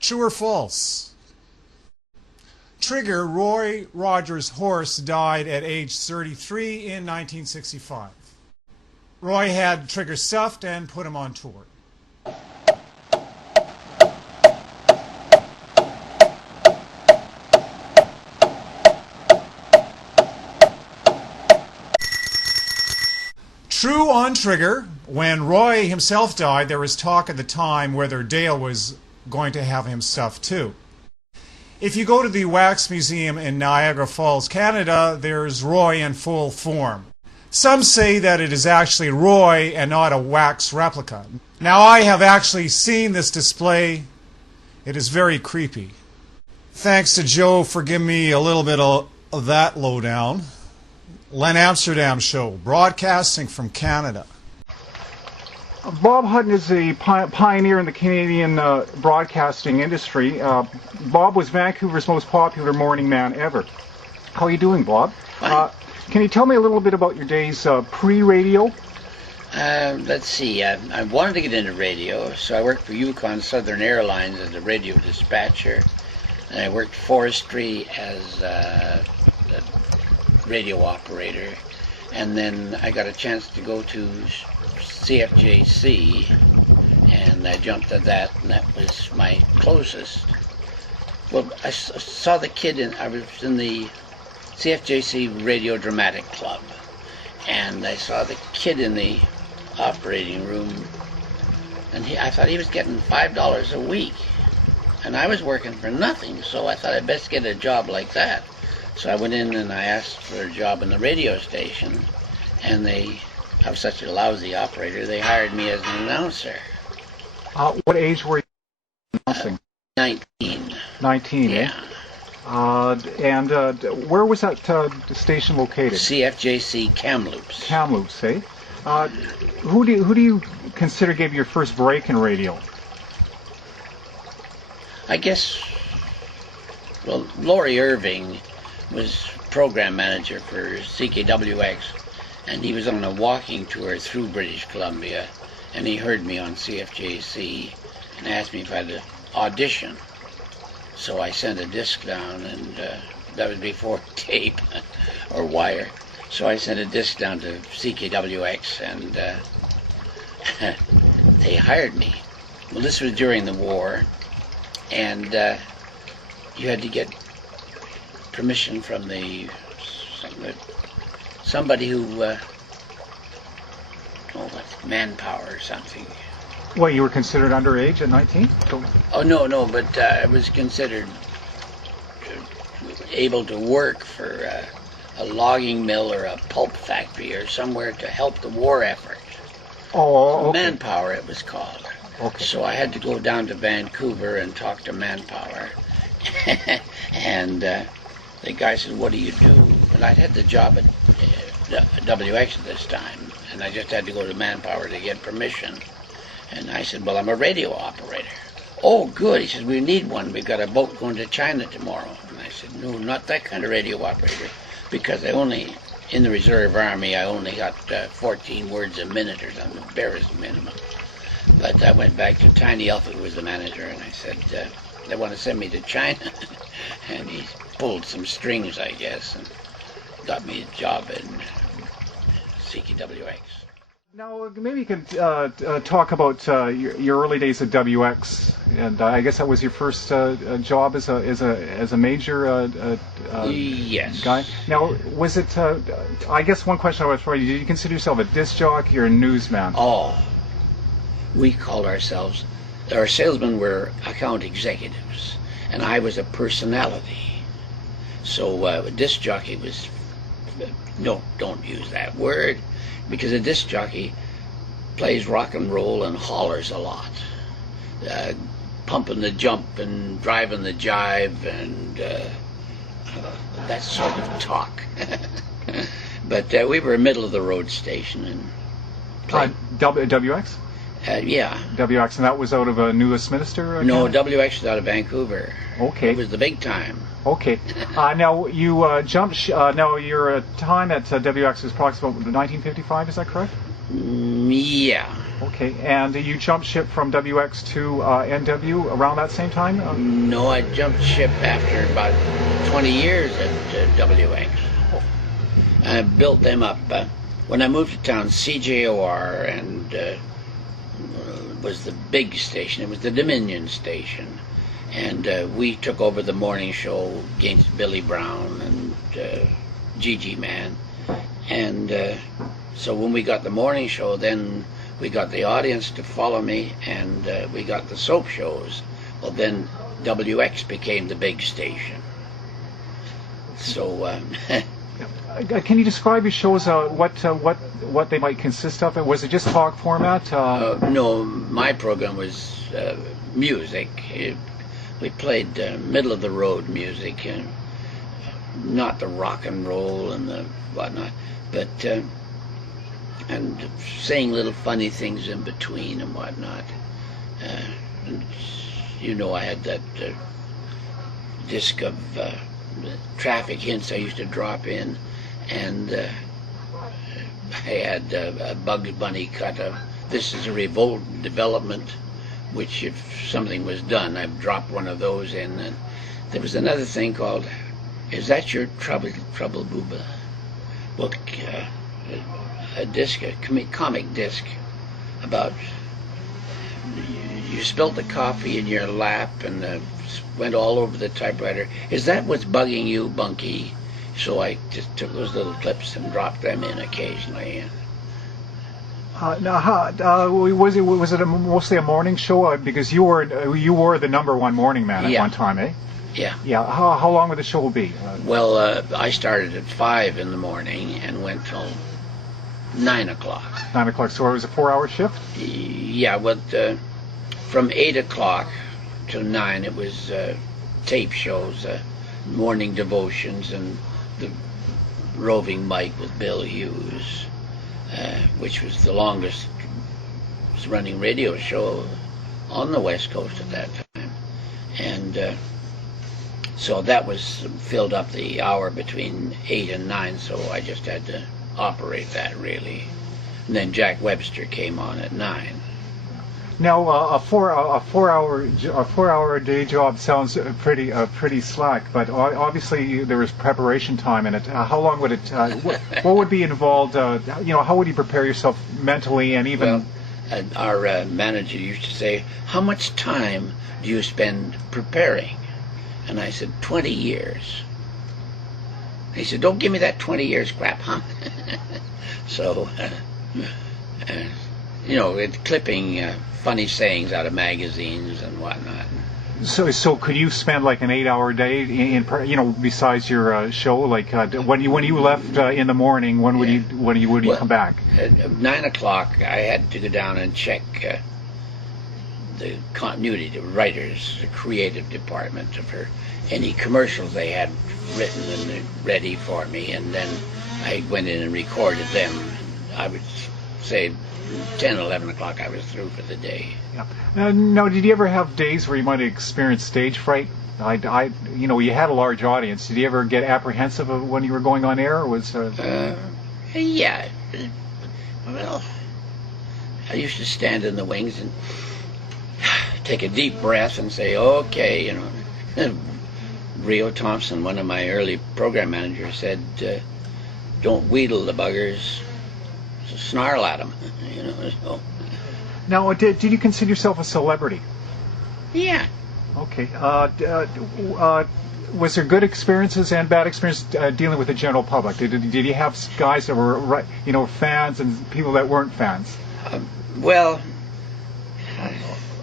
True or false? Trigger, Roy Rogers' horse, died at age 33 in 1965. Roy had Trigger stuffed and put him on tour. True on Trigger. When Roy himself died, there was talk at the time whether Dale was going to have him stuffed too. If you go to the Wax Museum in Niagara Falls, Canada, there's Roy in full form. Some say that it is actually Roy and not a wax replica. Now, I have actually seen this display. It is very creepy. Thanks to Joe for giving me a little bit of that lowdown. Len Amsterdam Show, broadcasting from Canada. Bob Hutton is a pioneer in the Canadian broadcasting industry. Bob was Vancouver's most popular morning man ever. How are you doing, Bob? Can you tell me a little bit about your days pre-radio? Let's see. I wanted to get into radio, so I worked for Yukon Southern Airlines as a radio dispatcher, and I worked forestry as a radio operator, and then I got a chance to go to CFJC, and I jumped at that, and that was my closest. Well, I saw the kid I was in the CFJC Radio Dramatic Club, and I saw the kid in the operating room, and I thought he was getting $5 a week, and I was working for nothing, so I thought I'd best get a job like that. So I went in and I asked for a job in the radio station, and I was such a lousy operator, they hired me as an announcer. What age were you announcing? 19. 19, yeah. And where was that station located? CFJC Kamloops. Kamloops, eh? Who do you consider gave you your first break in radio? I guess, well, Laurie Irving was program manager for CKWX, and he was on a walking tour through British Columbia, and he heard me on CFJC and asked me if I'd audition. So I sent a disc down, and that was before tape or wire. So I sent a disc down to CKWX, and they hired me. Well, this was during the war, and you had to get permission from somebody who, manpower or something. Well, you were considered underage at 19? Oh, no, but I was considered able to work for a logging mill or a pulp factory or somewhere to help the war effort. Oh, okay. Manpower, it was called. Okay. So I had to go down to Vancouver and talk to Manpower. And the guy said, "What do you do?" And I'd had the job at WX at this time, and I just had to go to Manpower to get permission. And I said, "Well, I'm a radio operator." "Oh, good." He says, "We need one. We've got a boat going to China tomorrow." And I said, "No, not that kind of radio operator, because in the reserve army, I only got 14 words a minute or something, the barest minimum." But I went back to Tiny Elford, who was the manager, and I said, "They want to send me to China." And he pulled some strings, I guess, and got me a job in CKWX. Now, maybe you can talk about your early days at WX, and I guess that was your first job as a major yes. guy. Now, was it? I guess one question I was for you: did you consider yourself a disc jockey or a newsman? Oh, we called ourselves. Our salesmen were account executives, and I was a personality. So a disc jockey was. No, don't use that word. Because a disc jockey plays rock and roll and hollers a lot, pumping the jump and driving the jive and that sort of talk. But we were a middle of the road station and played. WX? Yeah. WX, and that was out of New Westminster? No, WX was out of Vancouver. Okay. It was the big time. Okay. Now you jumped. Now your time at WX was approximately 1955. Is that correct? Yeah. Okay, and you jumped ship from WX to NW around that same time? No, I jumped ship after about 20 years at WX. I built them up. When I moved to town, CJOR and was the big station. It was the Dominion station. And we took over the morning show against Billy Brown and Gigi Man. And so when we got the morning show, then we got the audience to follow me, and we got the soap shows. Well, then WX became the big station. So, can you describe your shows? What they might consist of? Was it just talk format? no, my program was music. We played middle of the road music, and not the rock and roll and the whatnot, but. And saying little funny things in between and whatnot. And, you know, I had that disc of traffic hints I used to drop in, and I had a Bugs Bunny cut of "This is a Revolt Development," which if something was done, I'd drop one of those in. And there was another thing called "Is That Your Trouble Booba?" Well, a disc, a comic disc about you spilt the coffee in your lap and went all over the typewriter. Is that what's bugging you, Bunky? So I just took those little clips and dropped them in occasionally. Now, was it mostly a morning show? Because you were the #1 morning man at one time, eh? Yeah. Yeah. How long would the show be? Well, I started at 5 in the morning and went till 9 o'clock. 9 o'clock. So it was a 4-hour shift? Yeah, but from 8 o'clock to 9 it was tape shows, morning devotions, and the roving mic with Bill Hughes, which was the longest running radio show on the West Coast at that time. And so that was filled up the hour between 8 and 9, so I just had to operate that, really. And then Jack Webster came on at 9. Now, a four hour a day job sounds pretty slack, but obviously there was preparation time in it. How long would it? What would be involved? How would you prepare yourself mentally and even? Well, our manager used to say, "How much time do you spend preparing?" And I said, 20 years. He said, "Don't give me that 20 years crap, huh?" So, clipping funny sayings out of magazines and whatnot. So could you spend like an 8-hour day in besides your show? Like when you left in the morning, when would you come back? At 9 o'clock, I had to go down and check the continuity, the writers, the creative department for any commercials they had written and ready for me, and then I went in and recorded them. I would say 10, 11 o'clock I was through for the day. Yeah. Now, did you ever have days where you might experience stage fright? You had a large audience. Did you ever get apprehensive of when you were going on air? Or was yeah. Well, I used to stand in the wings and take a deep breath and say, "Okay," Rio Thompson, one of my early program managers, said, "Don't wheedle the buggers, snarl at them." So. Now, did you consider yourself a celebrity? Yeah. Okay. Was there good experiences and bad experiences dealing with the general public? Did you have guys that were fans and people that weren't fans? Well.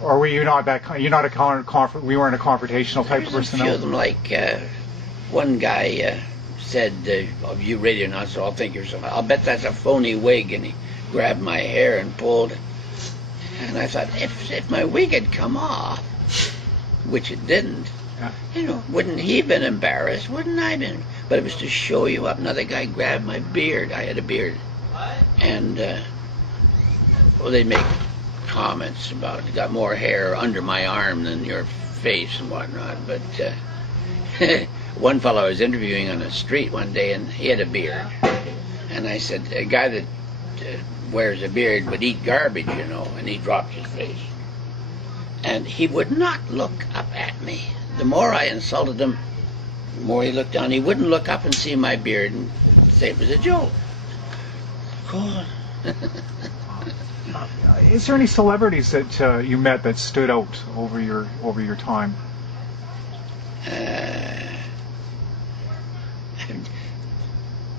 Or were you not that? We weren't a confrontational type of person. A few of them, like one guy said, "You radio announcer, I'll think yourself. I'll bet that's a phony wig," and he grabbed my hair and pulled. And I thought, if my wig had come off, which it didn't, wouldn't he been embarrassed? Wouldn't I been? But it was to show you up. Another guy grabbed my beard. I had a beard, and they make comments about it. Got more hair under my arm than your face and whatnot. But one fellow I was interviewing on the street one day, and he had a beard. And I said, a guy that wears a beard would eat garbage, and he dropped his face. And he would not look up at me. The more I insulted him, the more he looked down. He wouldn't look up and see my beard and say it was a joke. God. Is there any celebrities that you met that stood out over your time? I've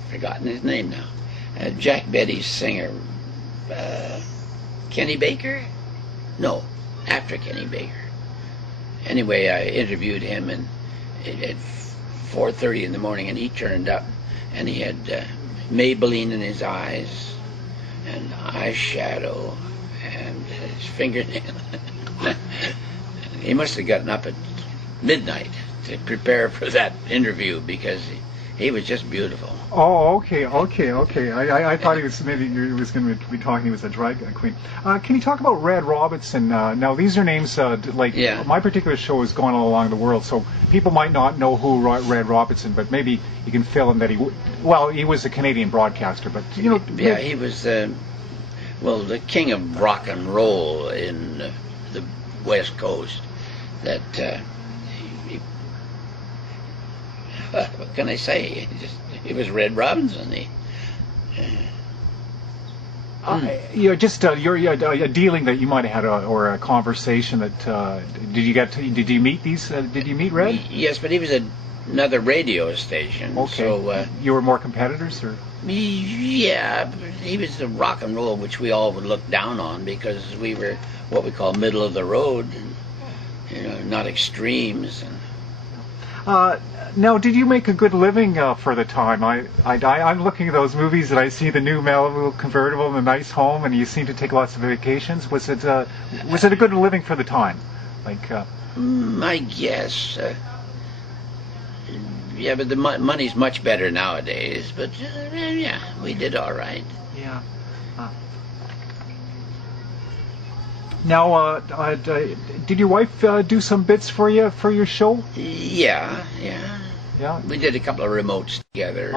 forgotten his name now. Jack Betty's singer, Kenny Baker? No, after Kenny Baker. Anyway, I interviewed him at 4:30 in the morning, and he turned up, and he had Maybelline in his eyes, and eyeshadow, and his fingernail. He must have gotten up at midnight to prepare for that interview because he was just beautiful. Oh, okay. I thought he was going to be talking. He was a drag queen. Can you talk about Red Robinson? Now, these are names my particular show is going all along the world, so people might not know who Red Robinson, but maybe you can fill in that he was a Canadian broadcaster, but Yeah, he was the king of rock and roll in the West Coast. That what can I say? He was Red Robinson. A dealing that you might have had, or a conversation that did you meet these? Did you meet Red? Yes, but he was another radio station. Okay. So you were more competitors, or? Yeah, he was the rock and roll, which we all would look down on because we were what we call middle of the road, and, not extremes. Now, did you make a good living for the time? I'm looking at those movies and I see the new Malibu convertible and the nice home, and you seem to take lots of vacations. Was it a good living for the time? I guess. Yeah, but the money's much better nowadays. But yeah, we did all right. Yeah. Now, did your wife do some bits for you for your show? Yeah. Yeah. We did a couple of remotes together.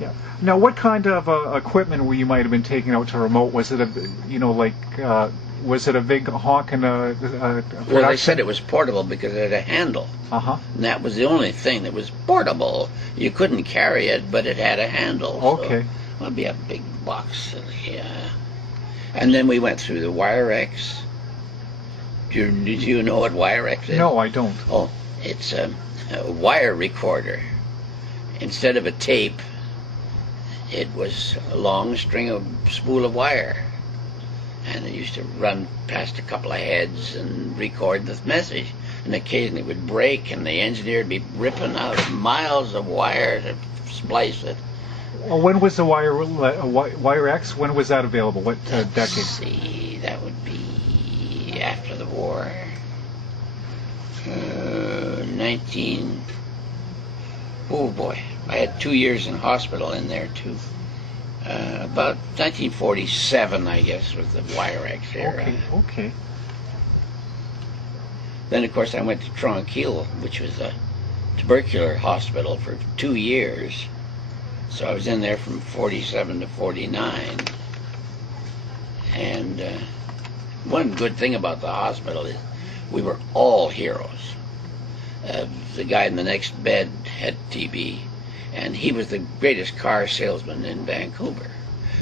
Yeah. Now, what kind of equipment you might have been taking out to remote? Was it was it a big honking production? Well, they said it was portable because it had a handle. And that was the only thing that was portable. You couldn't carry it, but it had a handle. Okay. So it would be a big box. Yeah. And then we went through the Wire-X. Did you know what Wire-X is? No, I don't. Oh, it's a wire recorder. Instead of a tape, it was a long spool of wire. And it used to run past a couple of heads and record the message. And occasionally it would break, and the engineer would be ripping out miles of wire to splice it. Well, when was the Wire-X? When was that available? What decade? Let's see, that would be after the war. 19. Oh boy, I had 2 years in hospital in there too. About 1947, I guess, was the Wire-X era. Okay. Then, of course, I went to Tranquille, which was a tubercular hospital, for 2 years. So I was in there from 47 to 49. And one good thing about the hospital is we were all heroes. The guy in the next bed had TB, and he was the greatest car salesman in Vancouver.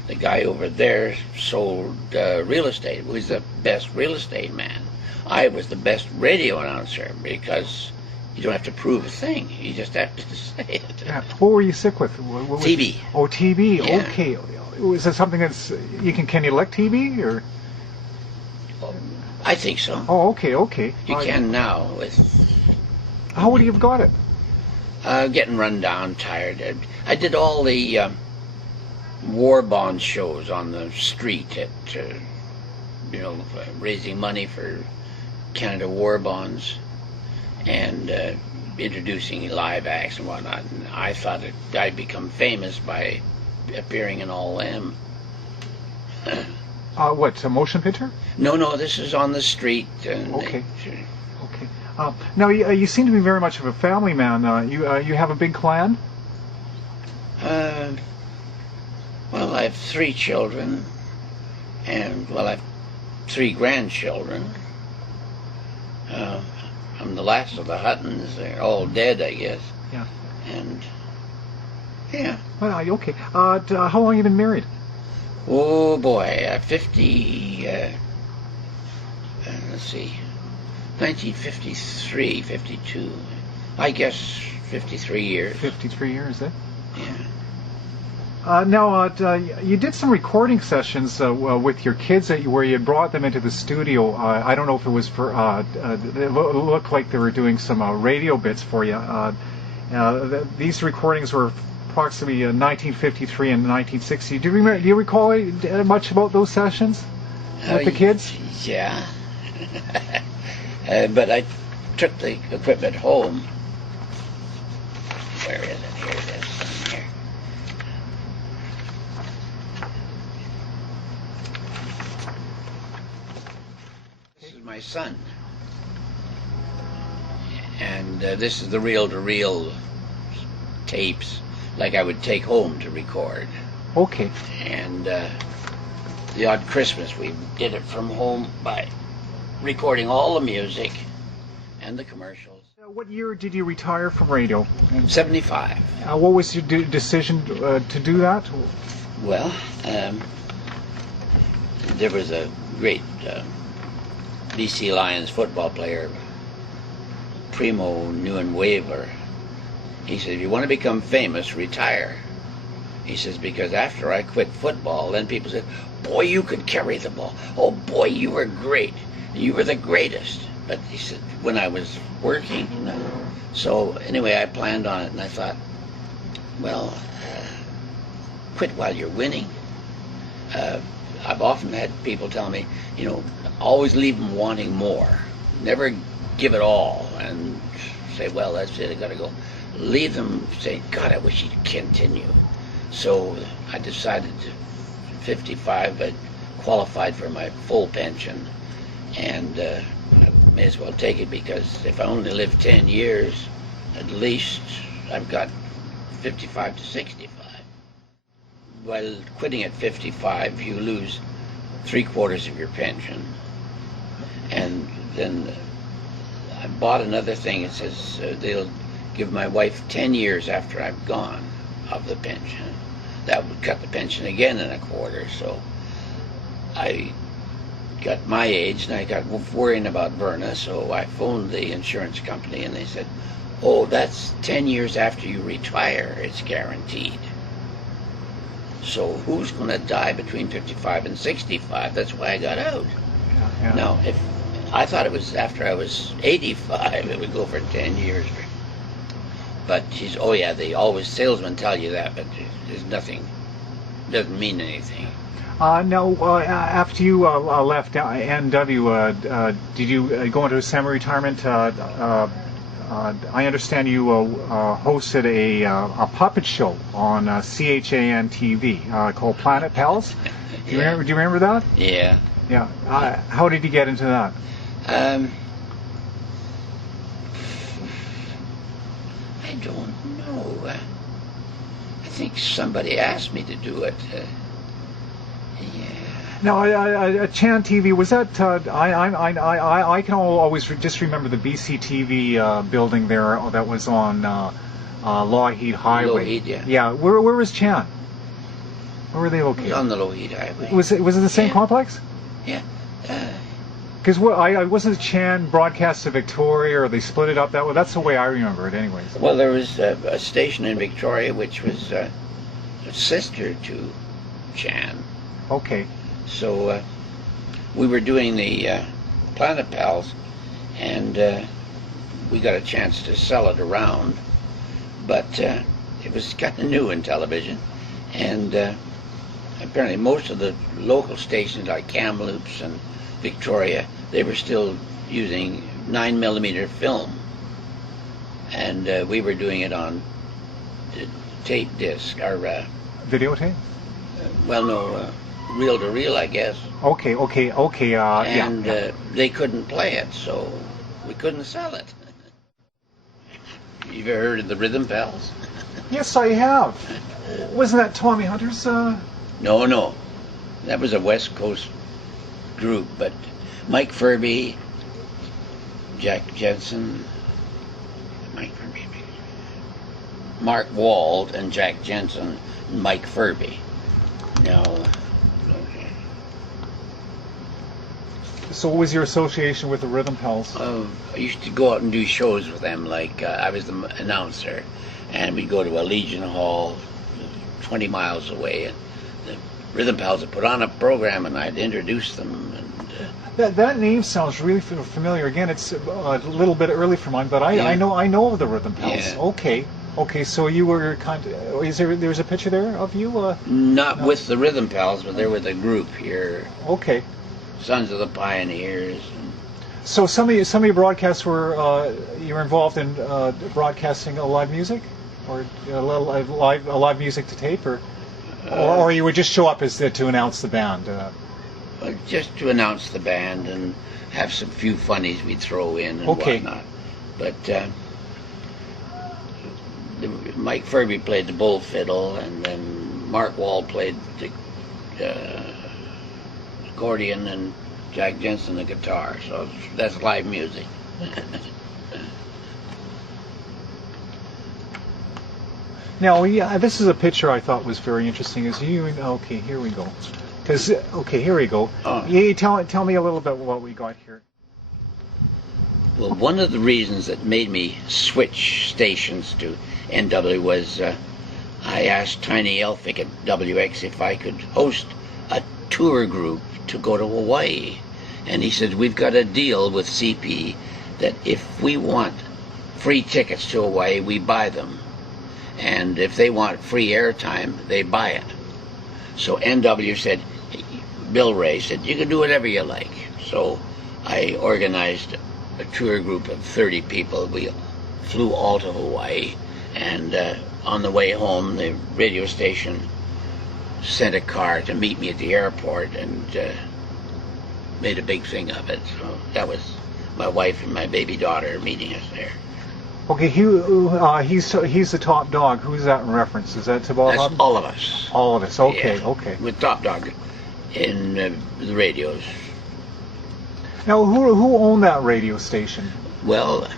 The guy over there sold real estate. He was the best real estate man. I was the best radio announcer because you don't have to prove a thing. You just have to say it. Yeah. What were you sick with? What TB. Oh, TB. Yeah. Okay. Is that something that's can you elect TB or? I think so. Oh, okay. You can now with. How would you have got it? Getting run down, tired. I did all the war bond shows on the street at, raising money for Canada war bonds and introducing live acts and whatnot. And I thought I'd become famous by appearing in all them. What, a motion picture? No, this is on the street. And okay. Now, you seem to be very much of a family man. You have a big clan? Well, I have 3 children. And, well, I have 3 grandchildren. I'm the last of the Huttons. They're all dead, I guess. Yeah. And, yeah. Well, okay. How long have you been married? Oh, boy. 50, let's see, 1953, 52. I guess 53 years. 53 years, eh? Yeah. Now, you did some recording sessions with your kids where you brought them into the studio. I don't know if it was for. It looked like they were doing some radio bits for you. These recordings were approximately 1953 and 1960. Do you recall much about those sessions with the kids? Yeah. But I took the equipment home. Where is it? Here it is. Here. This is my son. And this is the reel-to-reel tapes like I would take home to record. Okay. And the odd Christmas we did it from home by recording all the music and the commercials. What year did you retire from radio? 75. What was your decision to do that? Well, there was a great BC Lions football player, Primo Nieuwenwever. He said, if you want to become famous, retire. He says, because after I quit football, then people said, boy, you could carry the ball. Oh, boy, you were great. You were the greatest. But he said, when I was working, you know. So anyway, I planned on it, and I thought, well, quit while you're winning. I've often had people tell me, you know, always leave them wanting more. Never give it all and say, well, that's it, I gotta go. Leave them saying, God, I wish he'd continue. So I decided to, 55, I qualified for my full pension, and I may as well take it, because if I only live 10 years, at least I've got 55 to 65. While quitting at 55, you lose 3/4 of your pension. And then I bought another thing. It says they'll give my wife 10 years after I'm gone of the pension. That would cut the pension again in 1/4. So I got my age, and I got worrying about Verna, so I phoned the insurance company, and they said, oh, that's 10 years after you retire, it's guaranteed. So who's going to die between 55 and 65? That's why I got out. Yeah. Now, if I thought it was after I was 85, it would go for 10 years. But she's, oh yeah, salesmen tell you that, but there's nothing, doesn't mean anything. Now, after you left NW, did you go into semi-retirement? I understand you hosted a puppet show on CHAN TV called Planet Pals. Do you remember that? Yeah. Yeah. How did you get into that? I don't know. I think somebody asked me to do it. Yeah. Now, Chan TV, was that? I can always just remember the BCTV building there that was on Lougheed Highway. Lougheed, yeah. Yeah. Where was Chan? Where were they located? On the Lougheed Highway. Was it the same complex? Yeah. Because I wasn't Chan broadcast to Victoria, or they split it up that way. That's the way I remember it, anyways. Well, there was a station in Victoria which was a sister to Chan. Okay. So we were doing the Planet Pals, and we got a chance to sell it around, but it was kind of new in television, and apparently most of the local stations like Kamloops and Victoria, they were still using 9mm film, and we were doing it on tape disc, or videotape. Well, no, reel-to-reel, I guess. Okay. And yeah. They couldn't play it, so we couldn't sell it. You've ever heard of the Rhythm Yes, I have. Wasn't that Tommy Hunter's? No. That was a West Coast group, but Mike Furby, Jack Jensen, Mark Wald, and Jack Jensen, and Mike Furby. Now, So what was your association with the Rhythm Pals? I used to go out and do shows with them. Like I was the announcer, and we'd go to a Legion Hall, 20 miles away, and the Rhythm Pals would put on a program, and I'd introduce them. And That name sounds really familiar. Again, it's a little bit early for mine, but I know of the Rhythm Pals. Yeah. Okay. So you were there's a picture there of you? Not with the Rhythm Pals, but they were the group here. Okay. Sons of the Pioneers. So some of your broadcasts were you were involved in broadcasting live music, or live music to tape, or you would just show up as to announce the band. Just to announce the band and have some few funnies we'd throw in and whatnot. But Mike Furby played the bull fiddle, and then Mark Wall played the accordion, and Jack Jensen the guitar. So that's live music. Now, this is a picture I thought was very interesting. Is you? Okay, here we go. Here we go. Yeah, tell me a little bit what we got here. Well, one of the reasons that made me switch stations to NW was I asked Tiny Elphick at WX if I could host a tour group to go to Hawaii. And he said, we've got a deal with CP that if we want free tickets to Hawaii, we buy them. And if they want free airtime, they buy it. So NW said, Bill Ray said, you can do whatever you like. So I organized a tour group of 30 people. We flew all to Hawaii, and on the way home, the radio station sent a car to meet me at the airport and made a big thing of it. So that was my wife and my baby daughter meeting us there. Okay, he's the top dog. Who's that in reference? Is that to Bob? That's all of us. All of us. Okay, Yeah, okay. with Top Dog in the radios. Now, who owned that radio station? Well,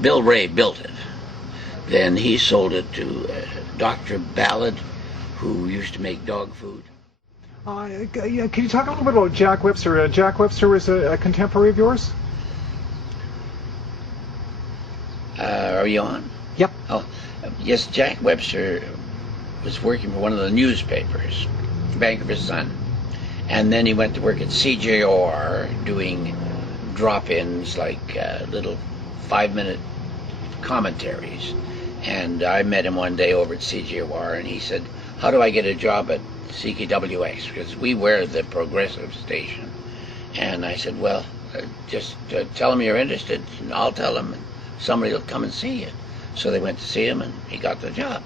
Bill Ray built it. Then he sold it to Dr. Ballard, who used to make dog food. Can you talk a little bit about Jack Webster? Jack Webster was a contemporary of yours? Are you on? Yep. Oh, yes, Jack Webster was working for one of the newspapers, Banker's Son. And then he went to work at CJOR doing drop-ins, like little 5-minute commentaries. And I met him one day over at CJOR, and he said, how do I get a job at CKWX? Because we were the progressive station. And I said, well, just tell him you're interested, and I'll tell him, and somebody will come and see you. So they went to see him, and he got the job.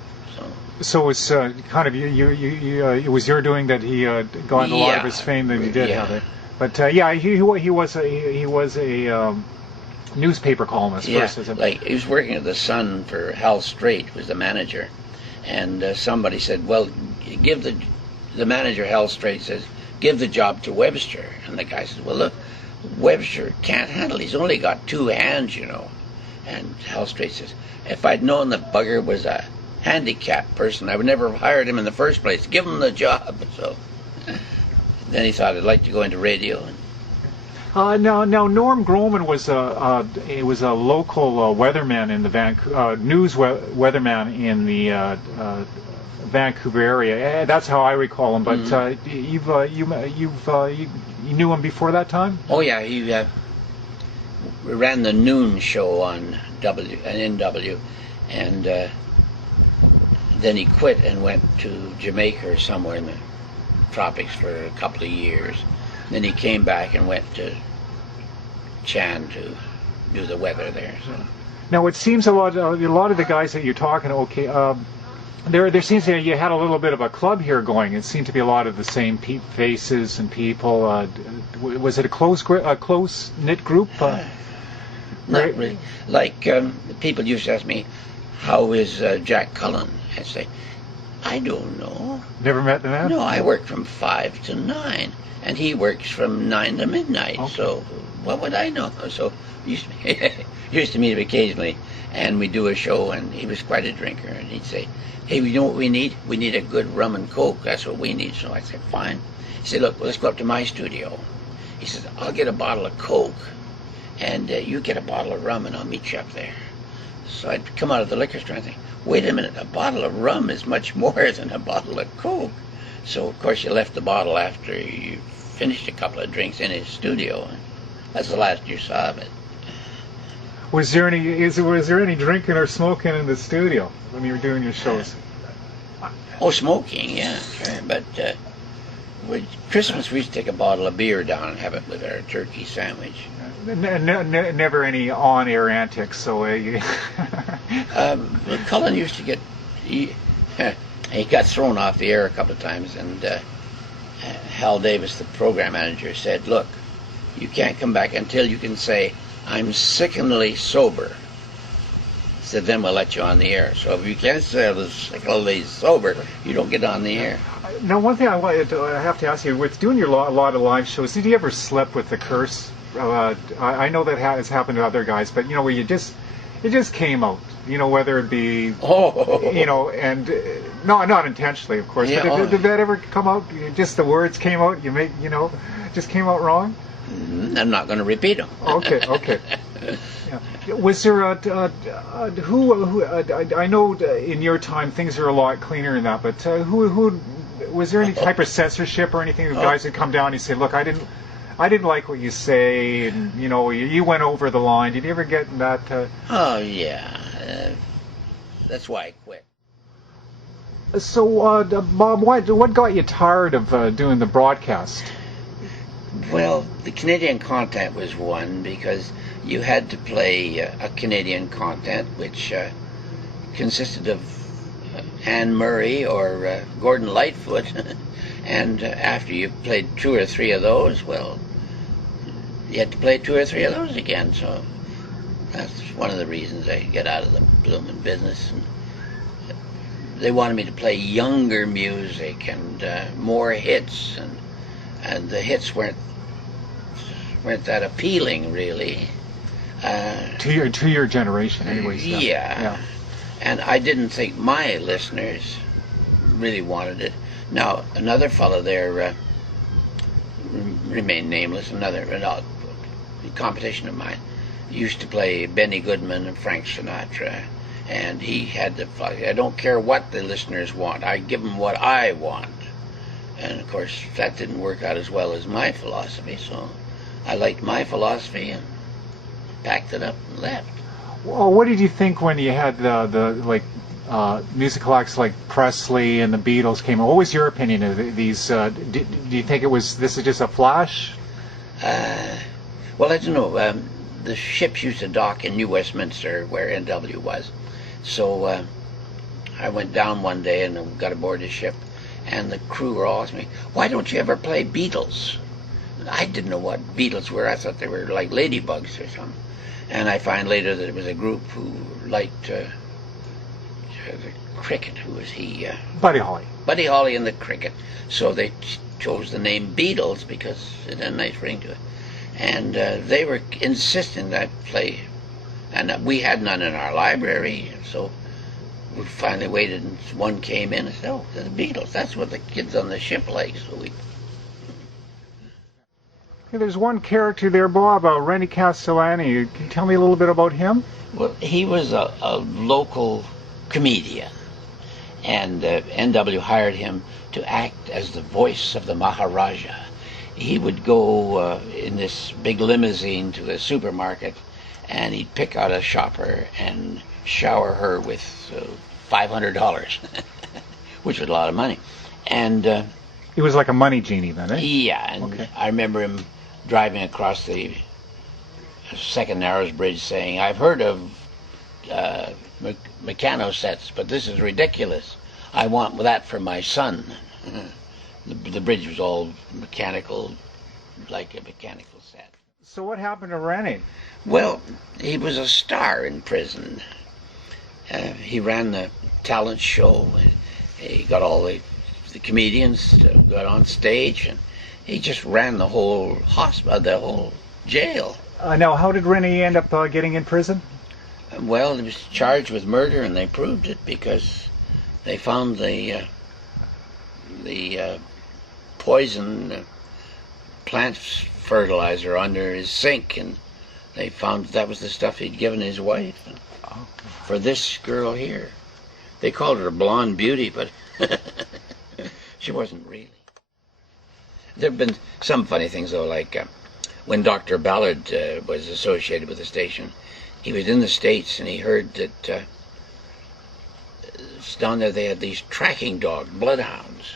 So it's kind of it was your doing that he got a lot of his fame that he did have it. But he was a newspaper columnist first. Like he was working at the Sun for Hal Strait, who was the manager, and somebody said, "Well, give the manager Hal Strait says give the job to Webster," and the guy said, "Well, look, Webster can't handle. He's only got 2 hands, you know." And Hal Strait says, "If I'd known the bugger was a handicapped person, I would never have hired him in the first place. Give him the job." So then he thought, I'd like to go into radio. Now Norm Groman was a local weatherman in the news weatherman in the Vancouver area. That's how I recall him. But you knew him before that time? Oh yeah, he ran the noon show on NW, and then he quit and went to Jamaica or somewhere in the tropics for a couple of years. Then he came back and went to Chan to do the weather there. So. Now it seems a lot of the guys that you're talking, there seems to you had a little bit of a club here going. It seemed to be a lot of the same faces and people. Was it a close knit group? Not really. Like people used to ask me, "How is Jack Cullen?" I'd say, I don't know. Never met the man? No, I work from 5 to 9, and he works from 9 to midnight. Okay. So what would I know? So used to meet him occasionally, and we'd do a show, and he was quite a drinker, and he'd say, hey, you know what we need? We need a good rum and coke. That's what we need. So I said, fine. He said, look, let's go up to my studio. He says, I'll get a bottle of coke, and you get a bottle of rum, and I'll meet you up there. So I'd come out of the liquor store and think, wait a minute, a bottle of rum is much more than a bottle of coke. So, of course, you left the bottle after you finished a couple of drinks in his studio. That's the last you saw of it. Was there any drinking or smoking in the studio when you were doing your shows? Oh, smoking, yeah, sure. But with Christmas, we used to take a bottle of beer down and have it with our turkey sandwich. Never any on-air antics, so Cullen used to get... He got thrown off the air a couple of times, and Hal Davis, the program manager, said, look, you can't come back until you can say, I'm sickeningly sober. He said, then we'll let you on the air. So if you can't say I'm sickeningly sober, you don't get on the air. Now, one thing I have to ask you, with doing your a lot of live shows, did you ever slip with the curse? I know that has happened to other guys, but, you know, where it just came out, you know, whether it be, you know, and, no, not intentionally, of course, yeah, but did that ever come out, just the words came out, just came out wrong? I'm not going to repeat them. Okay. Yeah. Was there who I know in your time things are a lot cleaner than that, but who was there any type of censorship or anything? The guys would come down and say, look, I didn't like what you say, and you know, you went over the line. Did you ever get that? Oh yeah, that's why I quit. So, Bob, what got you tired of doing the broadcast? Well, the Canadian content was one, because you had to play a Canadian content which consisted of Anne Murray or Gordon Lightfoot, and after you played 2 or 3 of those, well, you had to play 2 or 3 of those again. So that's one of the reasons I get out of the blooming business. And they wanted me to play younger music and more hits, and the hits weren't that appealing, really. To your generation, anyways. Yeah. And I didn't think my listeners really wanted it. Now, another fellow there, remained nameless, another competition of mine, used to play Benny Goodman and Frank Sinatra, and he had the philosophy, I don't care what the listeners want, I give them what I want. And of course, that didn't work out as well as my philosophy, so I liked my philosophy and packed it up and left. Well, what did you think when you had the musical acts like Presley and the Beatles came out? What was your opinion of these? Do you think this is just a flash? Well, I don't know. The ships used to dock in New Westminster, where NW was. So I went down one day and got aboard the ship, and the crew were all asking me, why don't you ever play Beatles? I didn't know what Beatles were. I thought they were like ladybugs or something. And I find later that it was a group who liked the cricket. Who was he? Buddy Holly. Buddy Holly and the cricket. So they chose the name Beatles because it had a nice ring to it. And they were insisting that I play. And we had none in our library. So we finally waited, and one came in and said, oh, the Beatles. That's what the kids on the ship like. So we... There's one character there, Bob, Rennie Castellani. Can you tell me a little bit about him? Well, he was a local comedian, and NW hired him to act as the voice of the Maharaja. He would go in this big limousine to the supermarket, and he'd pick out a shopper and shower her with $500, which was a lot of money. And he was like a money genie then, eh? Yeah, and okay. I remember him driving across the Second Narrows Bridge saying, I've heard of mechano sets, but this is ridiculous. I want that for my son. The bridge was all mechanical, like a mechanical set. So what happened to Rennie? Well, he was a star in prison. He ran the talent show. He got all the comedians got on stage, and he just ran the whole hospital, the whole jail. Now, how did Rennie end up getting in prison? Well, he was charged with murder, and they proved it because they found the poison plant fertilizer under his sink, and they found that was the stuff he'd given his wife for this girl here. They called her a blonde beauty, but she wasn't really. There have been some funny things, though, like when Dr. Ballard was associated with the station, he was in the States, and he heard that down there they had these tracking dogs, bloodhounds.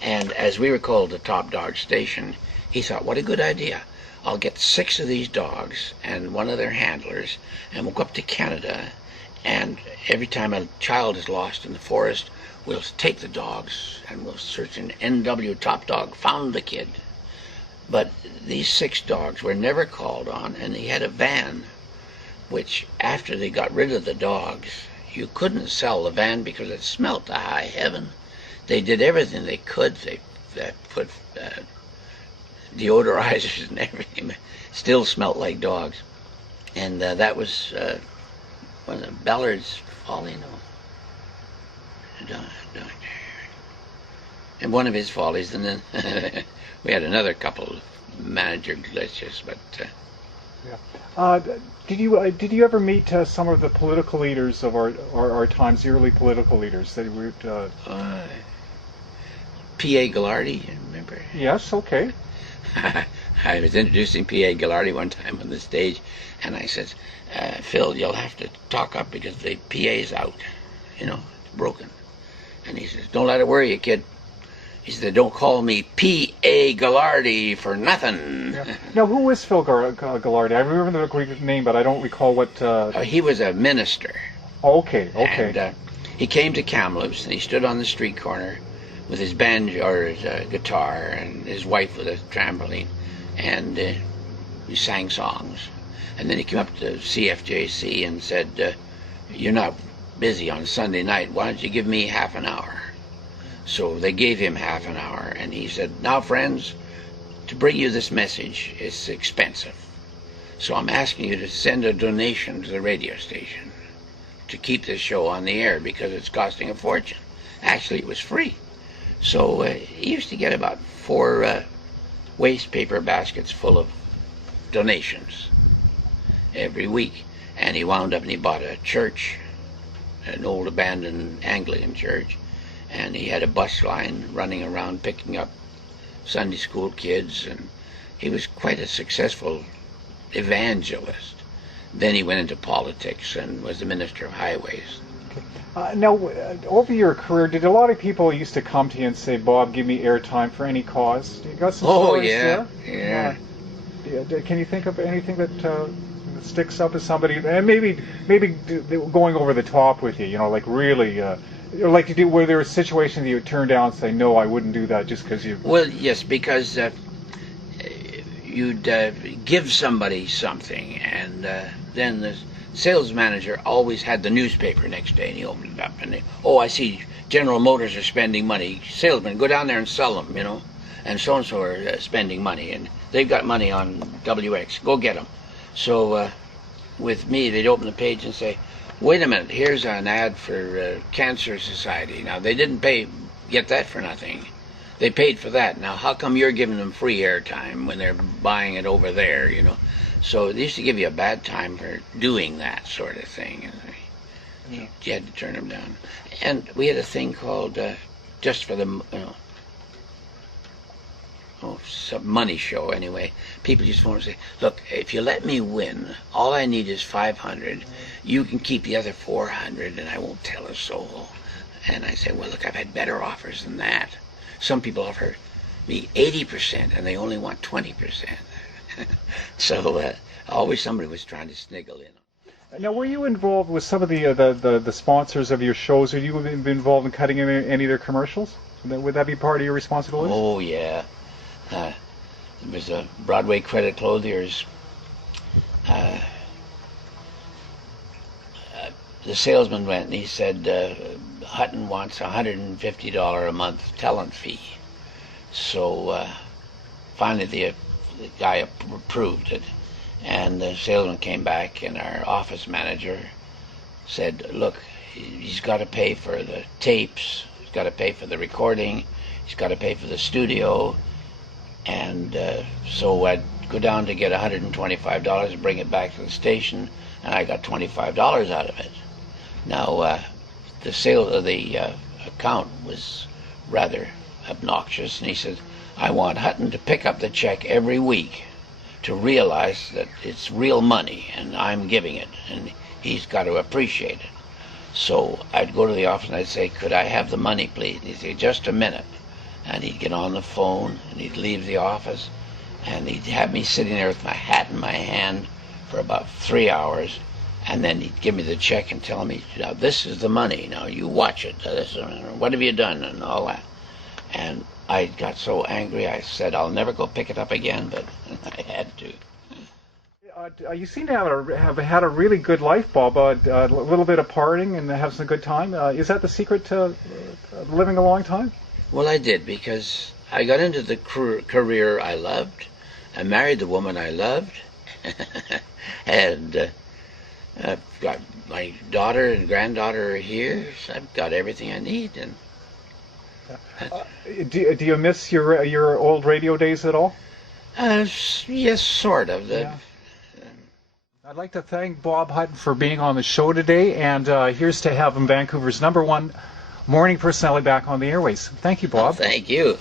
And as we were called the top dog station, he thought, what a good idea. I'll get 6 of these dogs and one of their handlers, and we'll go up to Canada, and every time a child is lost in the forest, we'll take the dogs and we'll search. An NW top dog found the kid. But these 6 dogs were never called on, and he had a van, which after they got rid of the dogs, you couldn't sell the van because it smelt to high heaven. They did everything they could. They put deodorizers and everything. Still smelt like dogs. And that was one of Ballard's folly, and one of his follies. And then we had another couple of manager glitches, but. Did you ever meet some of the political leaders of our times, the early political leaders that were? P.A. Ghilardi, remember? Yes. Okay. I was introducing P.A. Ghilardi one time on the stage, and I said, Phil, you'll have to talk up because the PA's out. It's broken. And he says, don't let it worry you, kid. He said, don't call me P.A. Ghilardi for nothing. Yeah. Now, who is Phil Ghilardi? I remember the Greek name, but I don't recall what... He was a minister. Okay. And he came to Kamloops, and he stood on the street corner with his banjo or his guitar, and his wife with a trampoline, and he sang songs. And then he came up to CFJC and said, you're not busy on Sunday night, why don't you give me half an hour? So they gave him half an hour, and he said, now friends, to bring you this message, it's expensive. So I'm asking you to send a donation to the radio station to keep this show on the air because it's costing a fortune. Actually, it was free. So he used to get about 4 waste paper baskets full of donations every week. And he wound up and he bought a church, an old abandoned Anglican church, and he had a bus line running around picking up Sunday school kids, and he was quite a successful evangelist. Then he went into politics and was the Minister of Highways. Now, over your career, did a lot of people used to come to you and say, Bob, give me airtime for any cause? You got some stories there? Yeah. Can you think of anything that sticks up as somebody, and maybe going over the top with you, like really, like you do, where there was situations you would turn down and say, no, I wouldn't do that just because you... Well, yes, because you'd give somebody something, and then the sales manager always had the newspaper next day, and he opened it up, and I see General Motors are spending money. Salesmen, go down there and sell them, and so-and-so are spending money, and they've got money on WX. Go get them. So with me, they'd open the page and say, wait a minute, here's an ad for Cancer Society. Now, they didn't get that for nothing. They paid for that. Now, how come you're giving them free airtime when they're buying it over there, So they used to give you a bad time for doing that sort of thing. You had to turn them down. And we had a thing called just for the, some money show anyway. People used to want to say, look, if you let me win, all I need is 500. You can keep the other 400 and I won't tell a soul. And I said, well, look, I've had better offers than that. Some people offer me 80% and they only want 20%. So always somebody was trying to sniggle in. Now, were you involved with some of the sponsors of your shows? Or you been involved in cutting any of their commercials? Would that be part of your responsibility? Oh, yeah. There was a Broadway Credit Clothiers. The salesman went and he said, Hutton wants $150 a month talent fee. So finally the guy approved it, and the salesman came back, and our office manager said, look, he's got to pay for the tapes, he's got to pay for the recording, he's got to pay for the studio. And so I'd go down to get $125 and bring it back to the station, and I got $25 out of it. Now the account was rather obnoxious, and he said, I want Hutton to pick up the check every week to realize that it's real money and I'm giving it, and he's got to appreciate it. So I'd go to the office and I'd say, could I have the money, please? And he'd say, just a minute. And he'd get on the phone, and he'd leave the office, and he'd have me sitting there with my hat in my hand for about 3 hours, and then he'd give me the check and tell me, now this is the money, now you watch it, what have you done, and all that. And I got so angry, I said, I'll never go pick it up again, but I had to. You seem to have had a really good life, Bob. A little bit of partying and have some good time. Is that the secret to living a long time? Well, I did, because I got into the career I loved. I married the woman I loved. And I've got my daughter and granddaughter are here, so I've got everything I need. And do you miss your old radio days at all? Yes, sort of. Yeah. I'd like to thank Bob Hutton for being on the show today, and here's to have him Vancouver's #1 morning personality back on the airways. Thank you, Bob. Thank you.